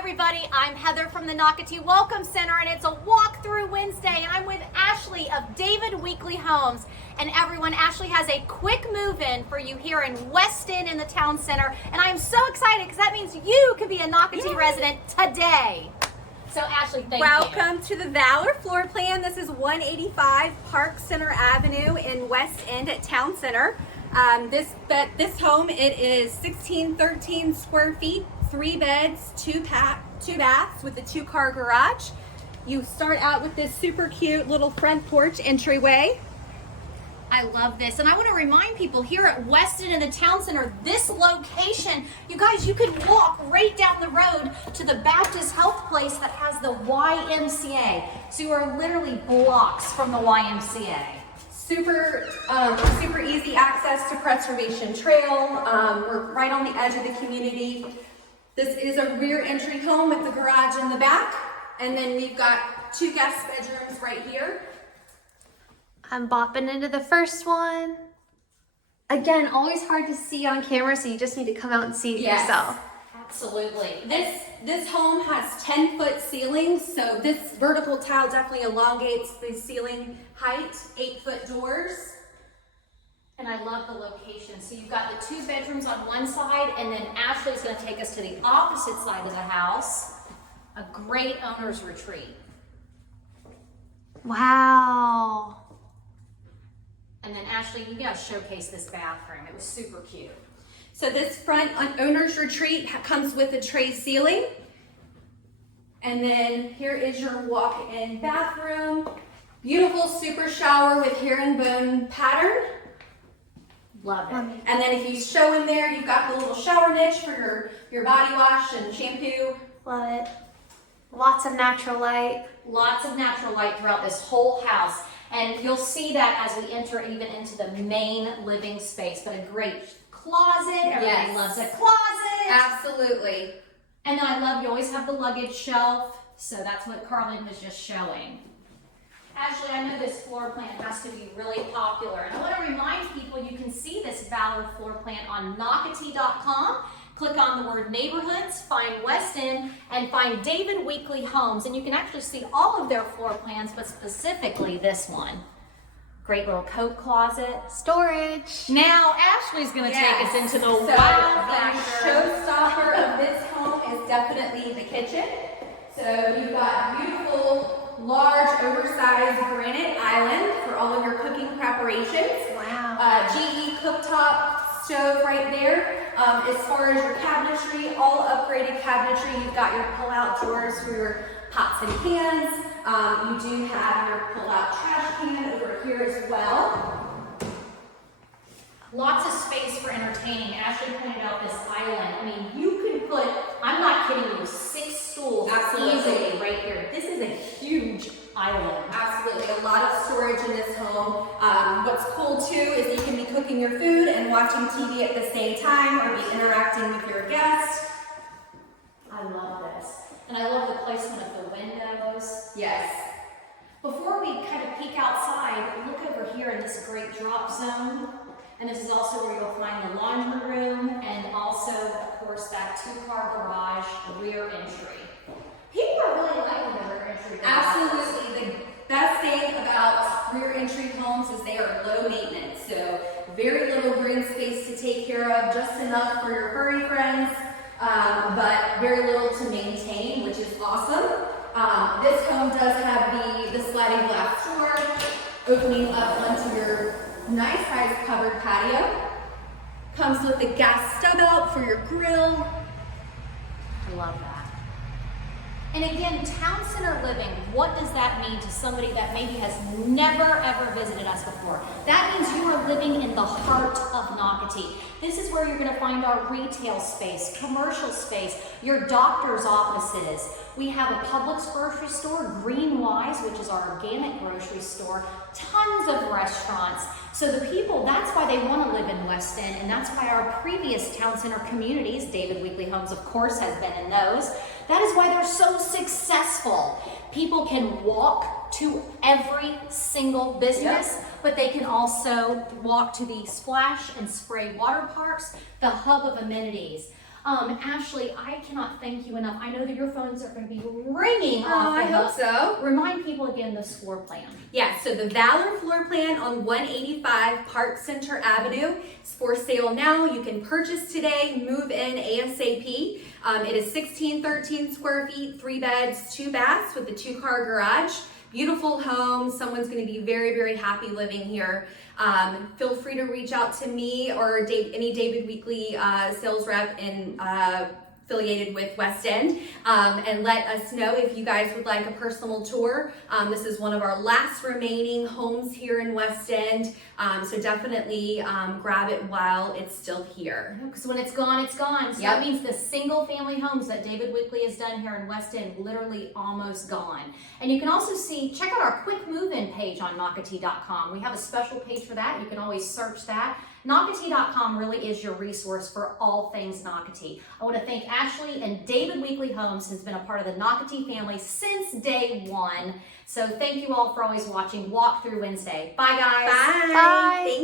everybody, I'm Heather from the Nocatee Welcome Center, and it's a walkthrough Wednesday, and I'm with Ashley of David Weekley Homes. And everyone, Ashley has a quick move-in for you here in Weston in the town center, and I am so excited because that means you could be a Nocatee resident today. So Ashley, thank you. Welcome to the Valor floor plan. This is 185 Park Center Avenue in West End at Town Center. This home, it is 1613 square feet, 3 beds, 2 baths with a 2-car garage. You start out with this super cute little front porch entryway. I love this, and I want to remind people here at Weston in the town center, this location, you guys, you could walk right down the road to the Baptist Health Place that has the YMCA. So you are literally blocks from the YMCA. Super easy access to Preservation Trail. We're right on the edge of the community. This is a rear entry home with the garage in the back, and then we've got 2 guest bedrooms right here. I'm bopping into the first one. Again, always hard to see on camera, so you just need to come out and see it yourself. Absolutely. This home has 10-foot ceilings, so this vertical tile definitely elongates the ceiling height, 8-foot doors. And I love the location. So you've got the 2 bedrooms on one side, and then Ashley's going to take us to the opposite side of the house. A great owner's retreat. Wow. And then Ashley, you gotta showcase this bathroom. It was super cute. So this front owner's retreat comes with a tray ceiling. And then here is your walk-in bathroom. Beautiful super shower with herringbone pattern. Love it. And then if you show in there, you've got the little shower niche for your body wash and shampoo. Love it. Lots of natural light. Lots of natural light throughout this whole house. And you'll see that as we enter even into the main living space. But a great closet. Everybody loves a closet. Absolutely. And then I love you always have the luggage shelf. So that's what Carlin was just showing. Ashley, I know this floor plan has to be really popular. And I want to remind people you can see this Valor floor plan on Nocatee.com. Click on the word neighborhoods, find Weston, and find David Weekley Homes. And you can actually see all of their floor plans, but specifically this one. Great little coat closet. Storage. Now Ashley's going to take us into the The wow factor. showstopper of this home is definitely the kitchen. So you've got beautiful, large, oversized granite island for all of your cooking preparations. Wow. GE cooktop stove right there. As far as your cabinetry, all upgraded cabinetry. You've got your pull-out drawers for your pots and pans. You do have your pull-out trash can over here as well. Lots of space for entertaining. Ashley pointed out this island. I mean, you could put, I'm not kidding you, 6 stools easily right here. This is a huge island. Absolutely, a lot of storage in this home. What's cool too is you can be cooking your food and watching TV at the same time or be interacting with your guests. I love this. And I love the placement of the windows. Yes. Before we kind of peek outside, look over here in this great drop zone. And this is also where you'll find the laundry room and also, of course, that 2-car garage rear entry. People are really liking the rear entry garages. Absolutely. The best thing about rear entry homes is they are low maintenance. So very little green space to take care of, just enough for your furry friends, but very little to maintain, which is awesome. This home does have the sliding glass door opening up onto your nice size covered patio. Comes with a gas stub out for your grill. I love that. And again, town center living, what does that mean to somebody that maybe has never ever visited us before? That means you are living in the heart of Nocatee. This is where you're going to find our retail space, commercial space, your doctor's offices. We have a Publix grocery store, Greenwise, which is our organic grocery store, tons of restaurants. So the people, that's why they want to live in Weston, and that's why our previous town center communities, David Weekley Homes, of course, has been in those. That is why they're so successful. People can walk to every single business, but they can also walk to the splash and spray water parks, the hub of amenities. Ashley, I cannot thank you enough. I know that your phones are going to be ringing off Oh, I the hope hook. so. Remind people again the floor plan. Yeah, so the Valor floor plan on 185 Park Center Avenue is for sale now. You can purchase today, move in ASAP. It is 1613 square feet, 3 beds, 2 baths with a 2-car garage. Beautiful home. Someone's going to be very, very happy living here. Feel free to reach out to me or any David Weekley sales rep affiliated with West End, and let us know if you guys would like a personal tour. This is one of our last remaining homes here in West End, so definitely grab it while it's still here. Because when it's gone, it's gone. So Yep. that means the single family homes that David Weekley has done here in West End, literally almost gone. And you can also check out our quick move-in page on Nocatee.com. We have a special page for that. You can always search that. Nocatee.com really is your resource for all things Nocatee. I want to thank Ashley and David Weekley Homes, who's been a part of the Nocatee family since day one. So thank you all for always watching Walk Through Wednesday. Bye, guys. Bye. Bye. Thank